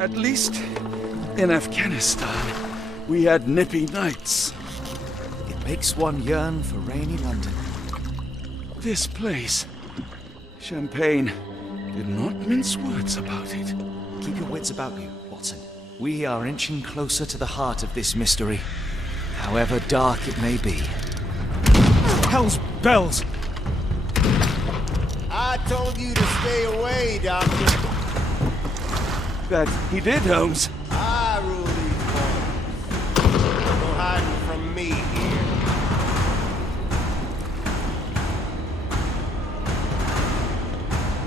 At least in Afghanistan, we had nippy nights. It makes one yearn for rainy London. This place, Champagne, did not mince words about it. Keep your wits about you, Watson. We are inching closer to the heart of this mystery, however dark it may be. Hell's bells! I told you to stay away, Doctor. That he did, Holmes. I rule these waters. No hiding from me here.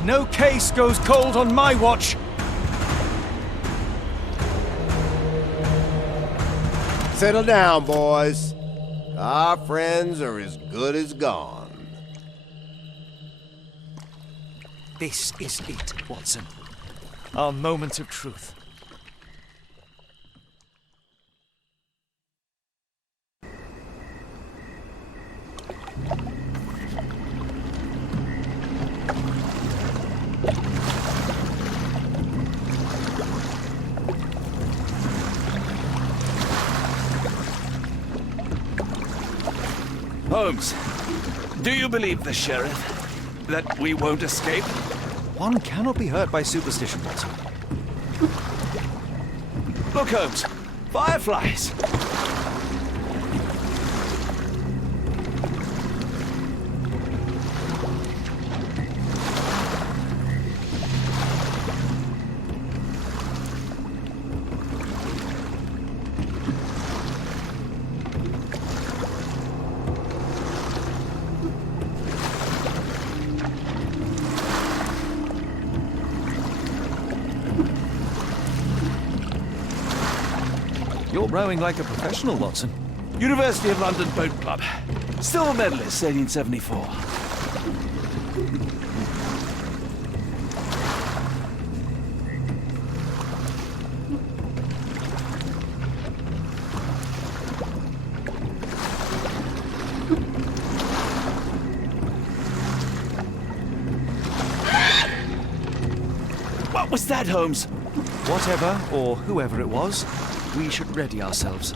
No case goes cold on my watch! Settle down, boys. Our friends are as good as gone. This is it, Watson. Our moment of truth. Holmes, do you believe the sheriff? That we won't escape? One cannot be hurt by superstition, Watson. Look, Holmes. Fireflies! You're rowing like a professional, Watson. University of London Boat Club. Silver medalist, 1874. What was that, Holmes? Whatever, or whoever it was, we should ready ourselves.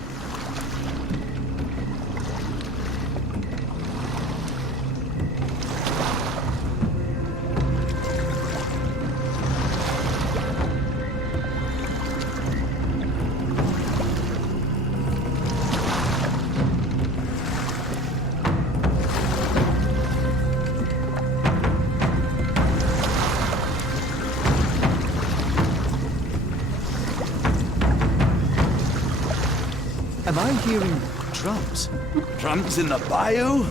Am I hearing drums? Drums in the bayou?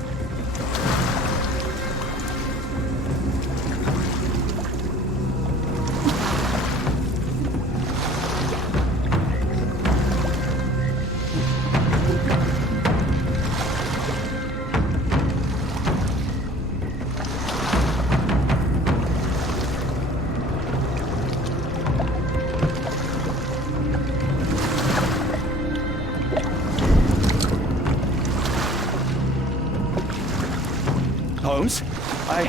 Holmes, I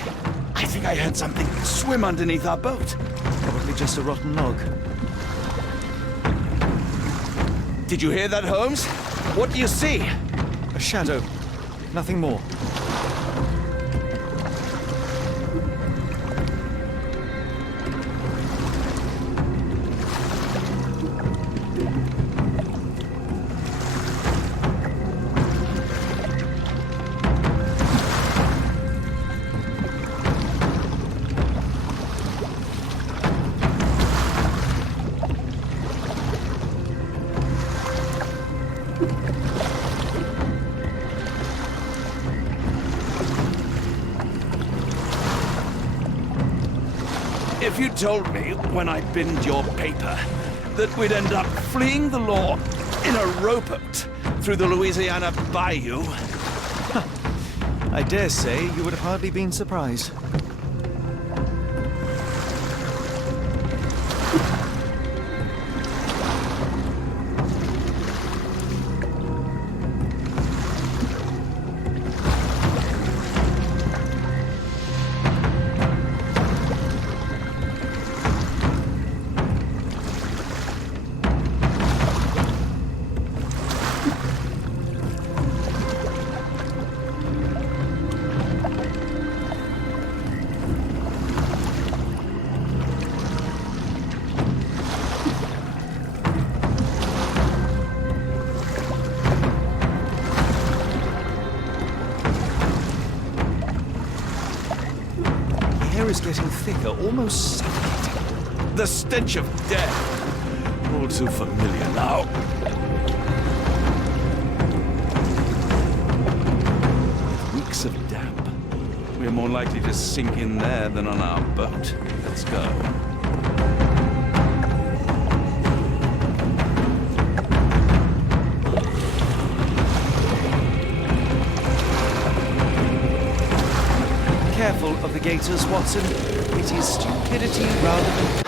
think I heard something swim underneath our boat. Probably just a rotten log. Did you hear that, Holmes? What do you see? A shadow. Nothing more. If you told me when I binned your paper that we'd end up fleeing the law in a rowboat through the Louisiana Bayou... I dare say you would have hardly been surprised. air is getting thicker, almost suffocating. The stench of death. All too familiar now. Weeks of damp. We're more likely to sink in there than on our boat. Let's go. Careful of the gators, Watson. It is stupidity rather than...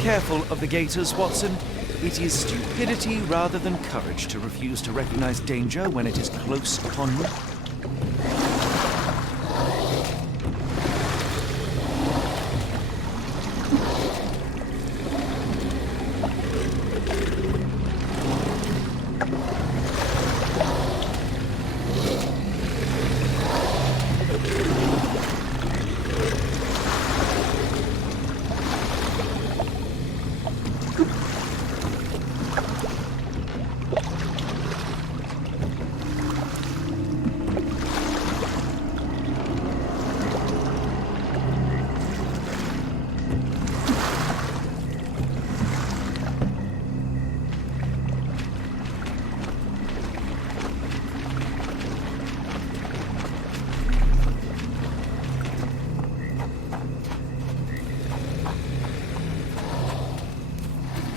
Careful of the gators, Watson. It is stupidity rather than courage to refuse to recognize danger when it is close upon you.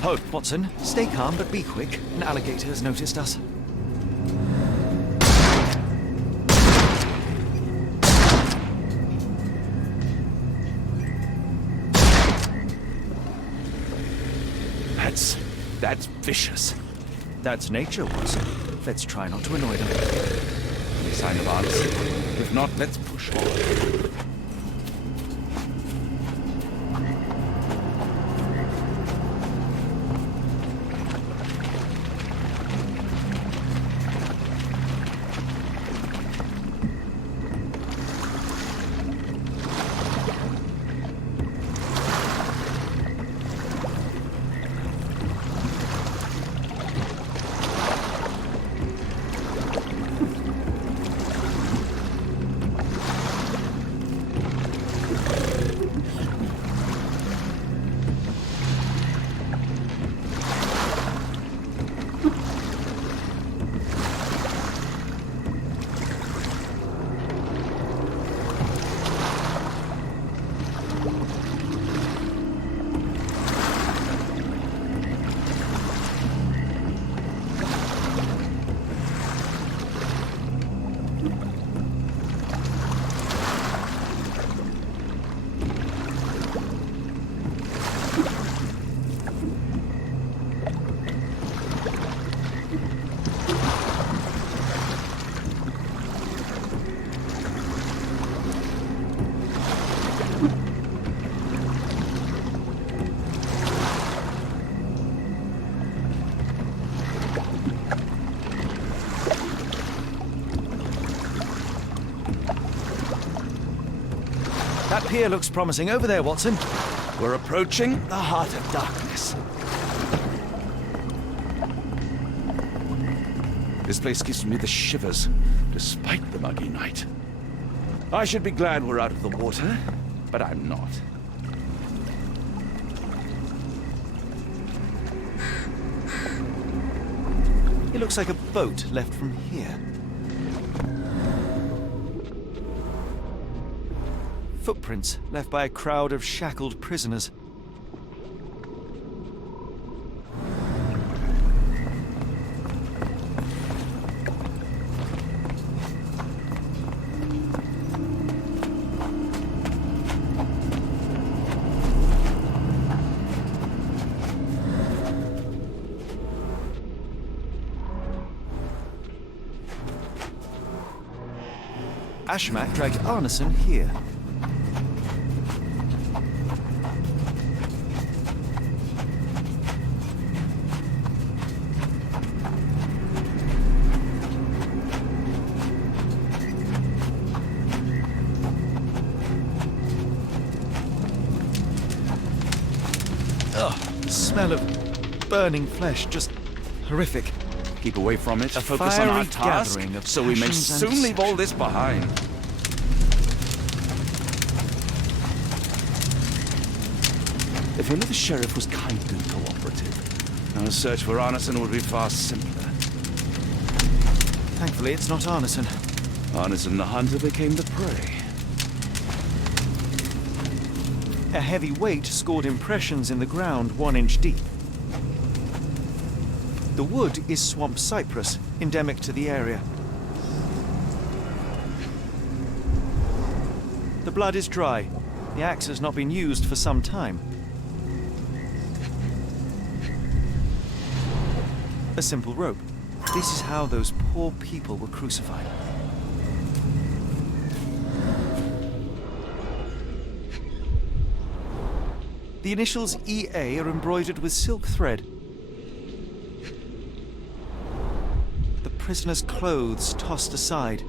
Oh, Watson, stay calm, but be quick. An alligator has noticed us. That's vicious. That's nature, Watson. Let's try not to annoy them. Any sign of answer? If not, let's push on. That pier looks promising. Over there, Watson. We're approaching the heart of darkness. This place gives me the shivers, despite the muggy night. I should be glad we're out of the water, but I'm not. It looks like a boat left from here. Footprints left by a crowd of shackled prisoners. Ashmak dragged Arneson here. The smell of burning flesh, just horrific. Keep away from it. A Focus on our fiery task, gathering of so we may passions and soon leave all deception. this behind. If only the sheriff was kind and cooperative, our search for Arneson would be far simpler. Thankfully, it's not Arneson. Arneson the hunter became the prey. A heavy weight scored impressions in the ground 1 inch deep. The wood is swamp cypress, endemic to the area. The blood is dry. The axe has not been used for some time. A simple rope. This is how those poor people were crucified. The initials EA are embroidered with silk thread. The prisoner's clothes tossed aside.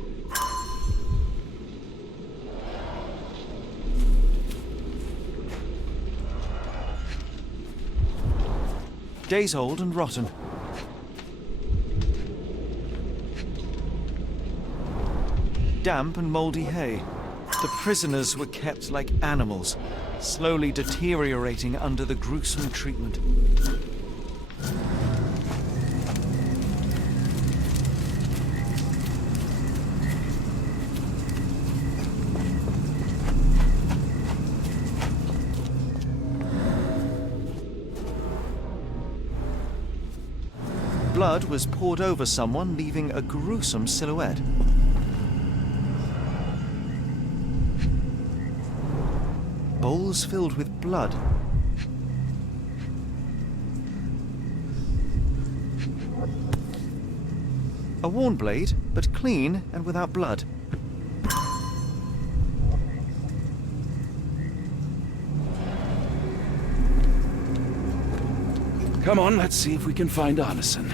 Days old and rotten. Damp and mouldy hay. The prisoners were kept like animals, slowly deteriorating under the gruesome treatment. Blood was poured over someone, leaving a gruesome silhouette. Bowls filled with blood. A worn blade, but clean and without blood. Come on, let's see if we can find Arneson.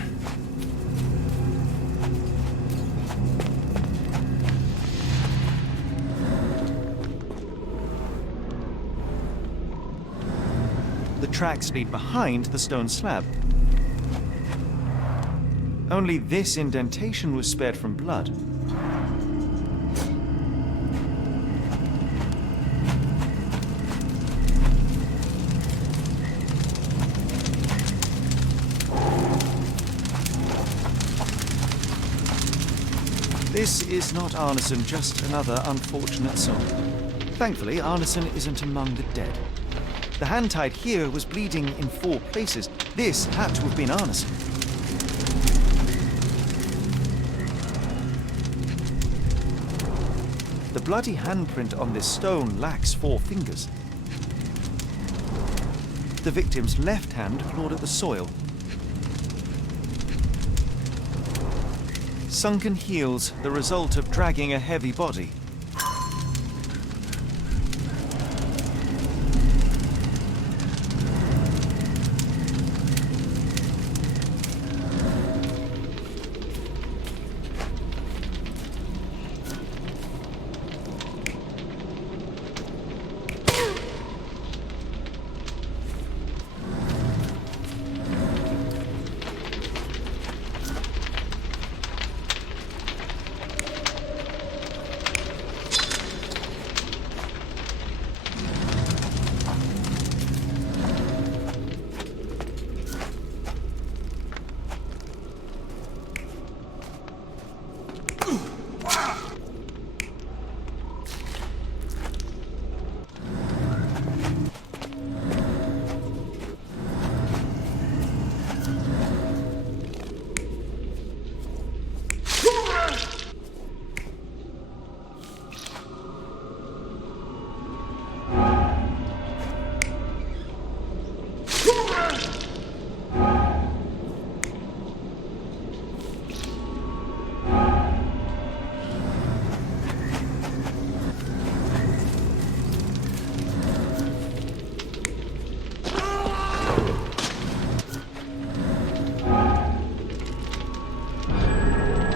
The tracks lead behind the stone slab. Only this indentation was spared from blood. This is not Arneson, just another unfortunate soul. Thankfully, Arneson isn't among the dead. The hand tied here was bleeding in 4 places. This had to have been Arneson. The bloody handprint on this stone lacks 4 fingers. The victim's left hand clawed at the soil. Sunken heels, the result of dragging a heavy body.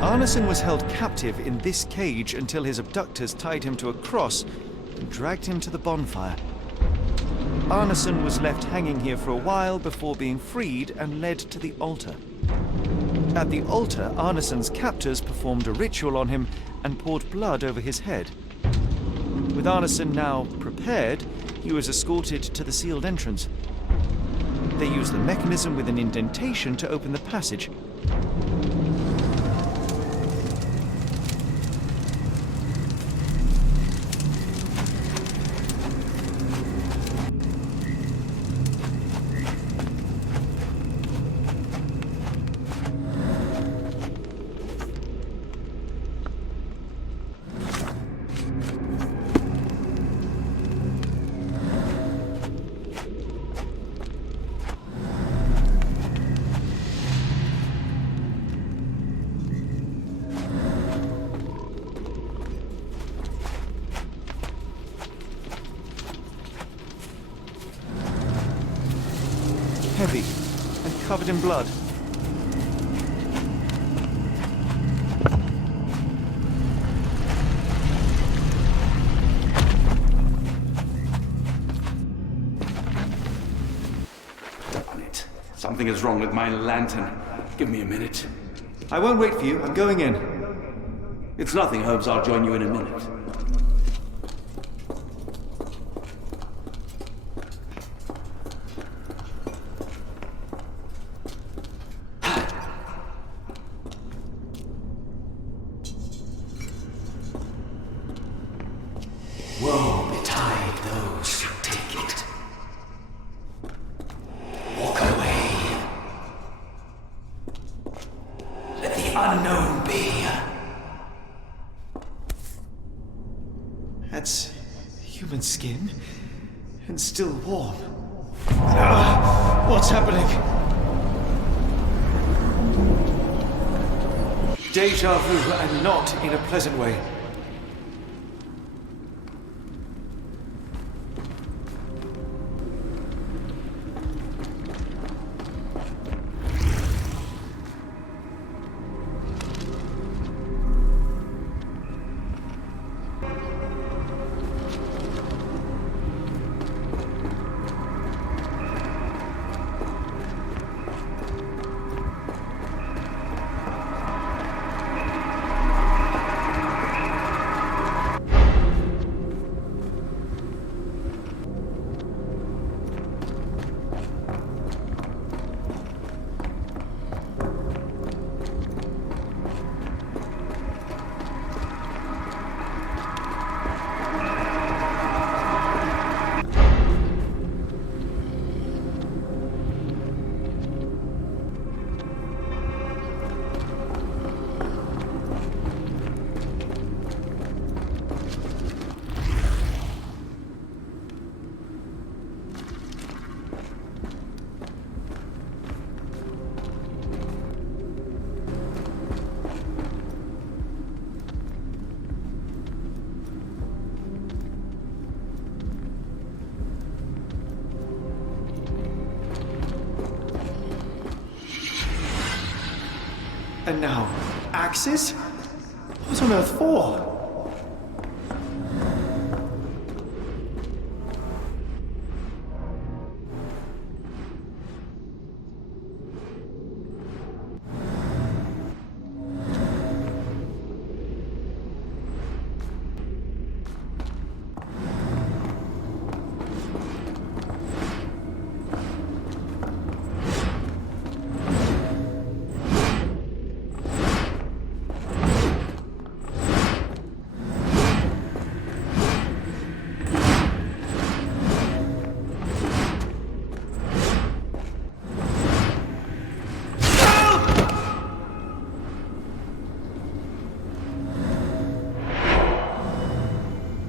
Arneson was held captive in this cage until his abductors tied him to a cross and dragged him to the bonfire. Arneson was left hanging here for a while before being freed and led to the altar. At the altar, Arneson's captors performed a ritual on him and poured blood over his head. With Arneson now prepared, he was escorted to the sealed entrance. They used the mechanism with an indentation to open the passage. Heavy and covered in blood. Darn it. Something is wrong with my lantern. Give me a minute. I won't wait for you. I'm going in. It's nothing, Holmes. I'll join you in a minute. Woe betide those who take it. Walk away. Let the unknown be. That's human skin and still warm. What's happening? Deja vu, and not in a pleasant way. And now, axes? What on earth for?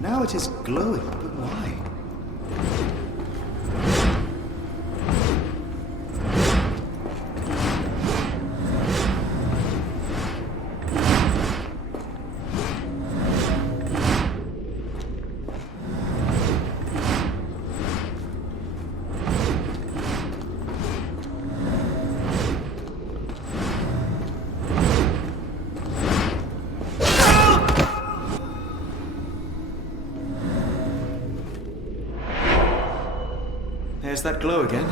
Now it is glowing, but why? There's that glow again.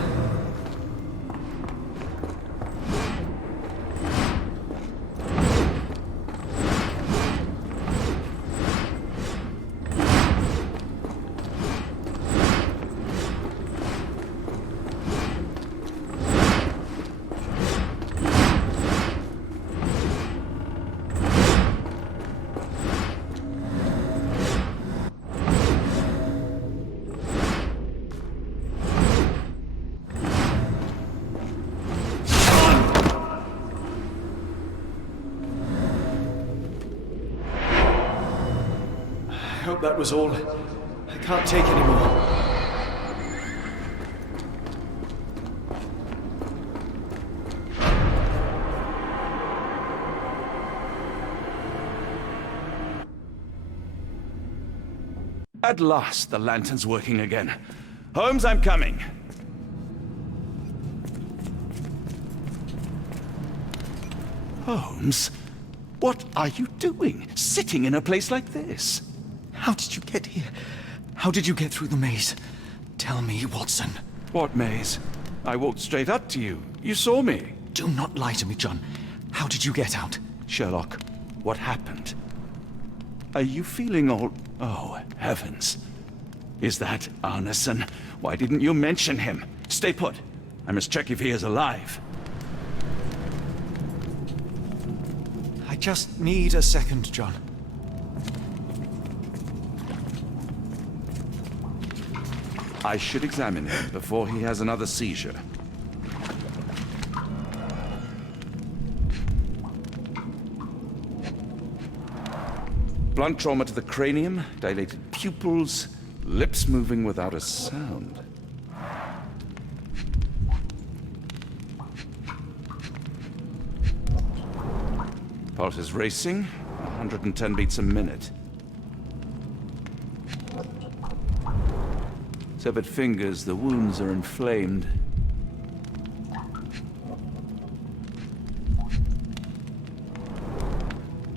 I hope that was all. I can't take any more. At last, the lantern's working again. Holmes, I'm coming. Holmes, what are you doing, sitting in a place like this? How did you get here? How did you get through the maze? Tell me, Watson. What maze? I walked straight up to you. You saw me. Do not lie to me, John. How did you get out? Sherlock, what happened? Are you feeling all... Oh, heavens. Is that Arneson? Why didn't you mention him? Stay put. I must check if he is alive. I just need a second, John. I should examine him before he has another seizure. Blunt trauma to the cranium, dilated pupils, lips moving without a sound. Pulse is racing, 110 beats a minute. Severed fingers, the wounds are inflamed.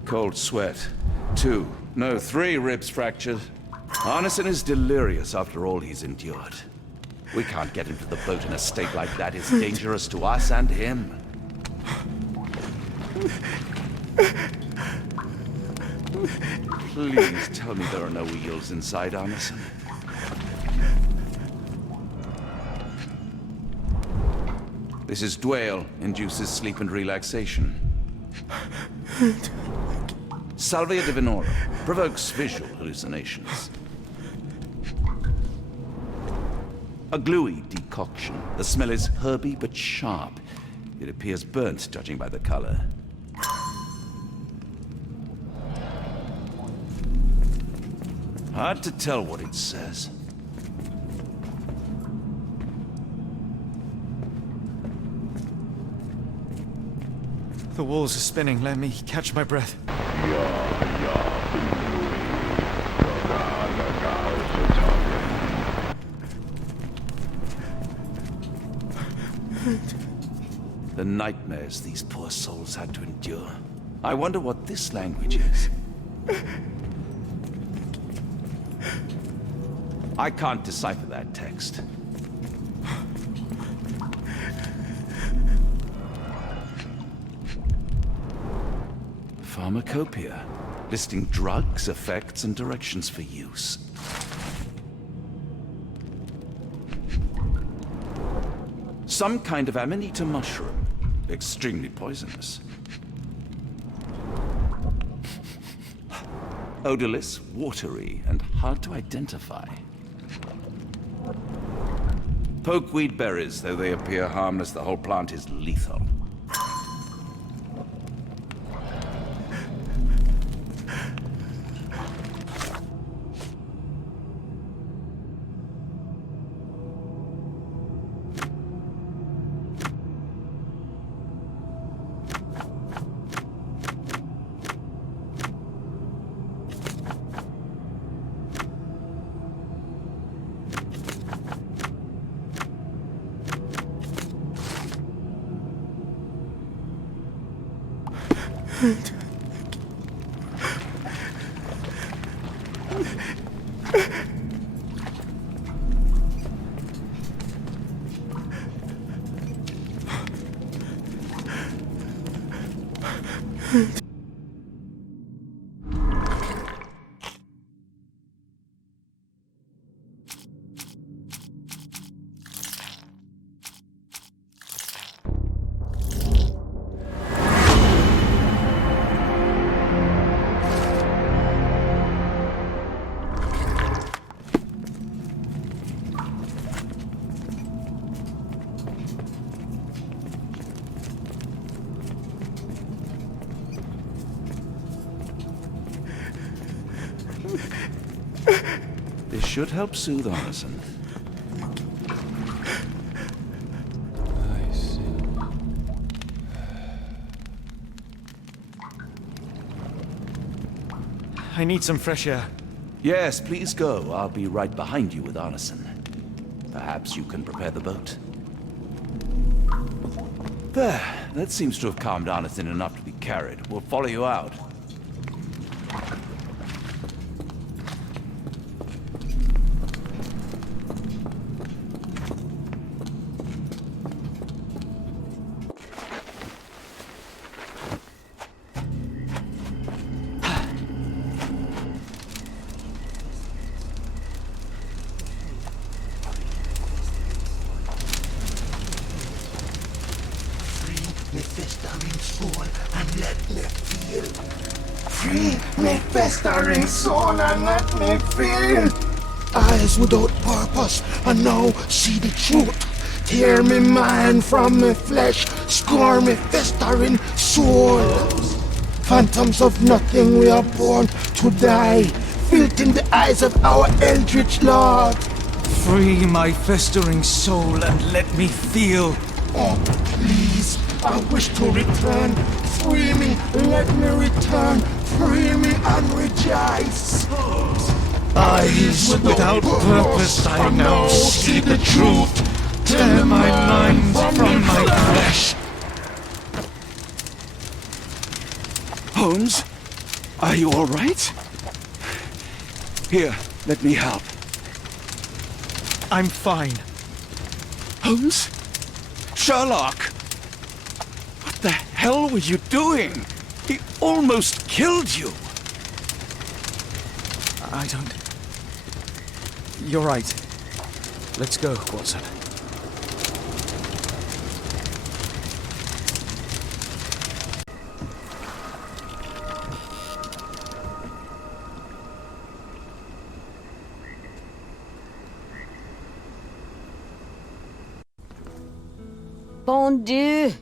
Cold sweat. 2, no, 3 ribs fractured. Arneson is delirious after all he's endured. We can't get him to the boat in a state like that. It's dangerous to us and him. Please tell me there are no wheels inside, Arneson. This is Dwale, induces sleep and relaxation. Salvia divinorum, provokes visual hallucinations. A gluey decoction. The smell is herby but sharp. It appears burnt, judging by the color. Hard to tell what it says. The walls are spinning. Let me catch my breath. The nightmares these poor souls had to endure. I wonder what this language is. I can't decipher that text. Pharmacopoeia, listing drugs, effects, and directions for use. Some kind of amanita mushroom, extremely poisonous. Odorless, watery, and hard to identify. Pokeweed berries, though they appear harmless, the whole plant is lethal. This should help soothe Arneson. I see. I need some fresh air. Yes, please go. I'll be right behind you with Arneson. Perhaps you can prepare the boat. There. That seems to have calmed Arneson enough to be carried. We'll follow you out. Me festering soul and let me feel. Free me festering soul and let me feel. Eyes without purpose and now see the truth. Tear me mind from me flesh, score me festering soul. Phantoms of nothing, we are born to die, filled in the eyes of our eldritch lord. Free my festering soul and let me feel. Oh, please, I wish to return. Free me, let me return. Free me and rejoice. Eyes Without purpose, I now see the truth. Tear my mind from my flesh. Holmes? Are you all right? Here, let me help. I'm fine. Holmes? Sherlock! What the hell were you doing? He almost killed you! I don't... You're right. Let's go, Watson. Bon Dieu!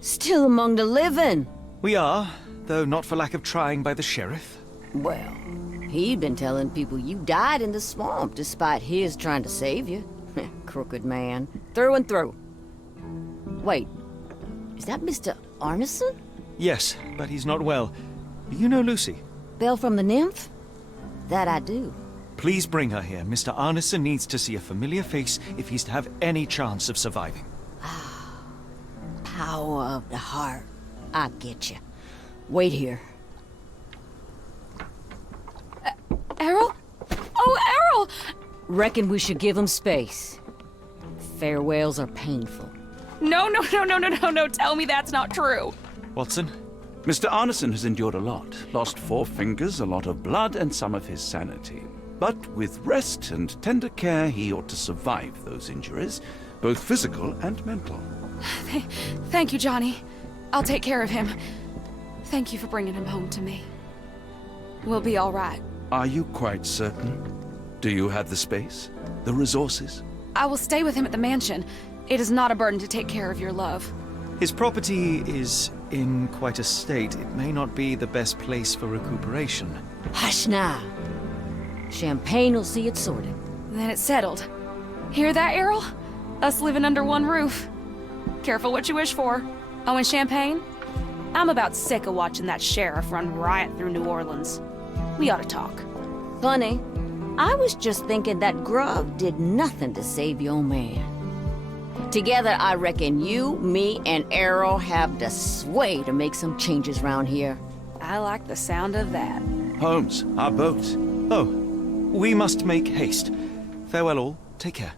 Still among the living. We are, though not for lack of trying by the sheriff. Well, he'd been telling people you died in the swamp despite his trying to save you. Crooked man. Through and through. Wait, is that Mr. Arneson? Yes, but he's not well. You know Lucy? Belle from the Nymph? That I do. Please bring her here. Mr. Arneson needs to see a familiar face if he's to have any chance of surviving. Power of the heart. I get you. Wait here. Errol? Oh, Errol! Reckon we should give him space. Farewells are painful. No, tell me that's not true. Watson? Mr. Arneson has endured a lot. Lost 4 fingers, a lot of blood, and some of his sanity. But with rest and tender care, he ought to survive those injuries, both physical and mental. Thank you, Johnny. I'll take care of him. Thank you for bringing him home to me. We'll be all right. Are you quite certain? Do you have the space? The resources? I will stay with him at the mansion. It is not a burden to take care of your love. His property is in quite a state. It may not be the best place for recuperation. Hush now. Champagne will see it sorted. Then it's settled. Hear that, Errol? Us living under one roof. Careful what you wish for. Oh, and champagne? I'm about sick of watching that sheriff run riot through New Orleans. We ought to talk. Funny, I was just thinking that grub did nothing to save your man. Together, I reckon you, me, and Errol have the sway to make some changes round here. I like the sound of that. Holmes, our boat. Oh, we must make haste. Farewell all. Take care.